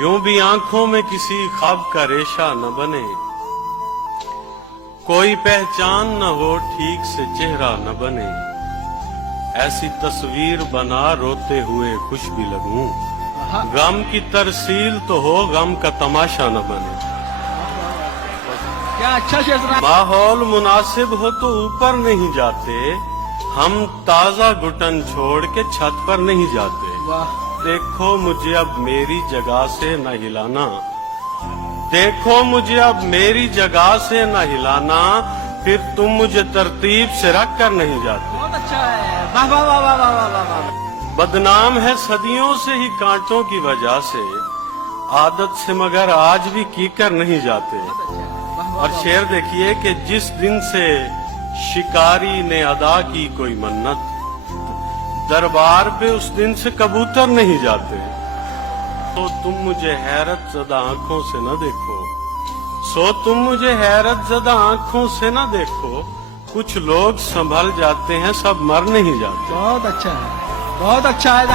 यूं भी आंखों में किसी ख्वाब का रेशा न बने, कोई पहचान न हो ठीक से चेहरा न बने, ऐसी तस्वीर बना रोते हुए खुश भी लगूं, गम की तरसील तो हो गम का तमाशा न बने। क्या अच्छा शेर। माहौल मुनासिब हो तो ऊपर नहीं जाते, हम ताजा घुटन छोड़ के छत पर नहीं जाते। वाह। देखो मुझे अब मेरी जगह से न हिलाना, देखो मुझे अब मेरी जगह से न हिलाना, फिर तुम मुझे तरतीब से रख कर नहीं जाते। बहुत अच्छा है। वाह वाह वाह वाह वाह वाह वाह। बदनाम है सदियों से ही कांटों की वजह से, आदत से मगर आज भी कीकर नहीं जाते। और शेर देखिए कि जिस दिन से शिकारी ने अदा की कोई मन्नत, दरबार पे उस दिन से कबूतर नहीं जाते। तो तुम मुझे हैरत ज़दा आंखों से न देखो, सो तुम मुझे हैरत ज़दा आंखों से न देखो, कुछ लोग संभल जाते हैं सब मर नहीं जाते। बहुत अच्छा है, बहुत अच्छा है।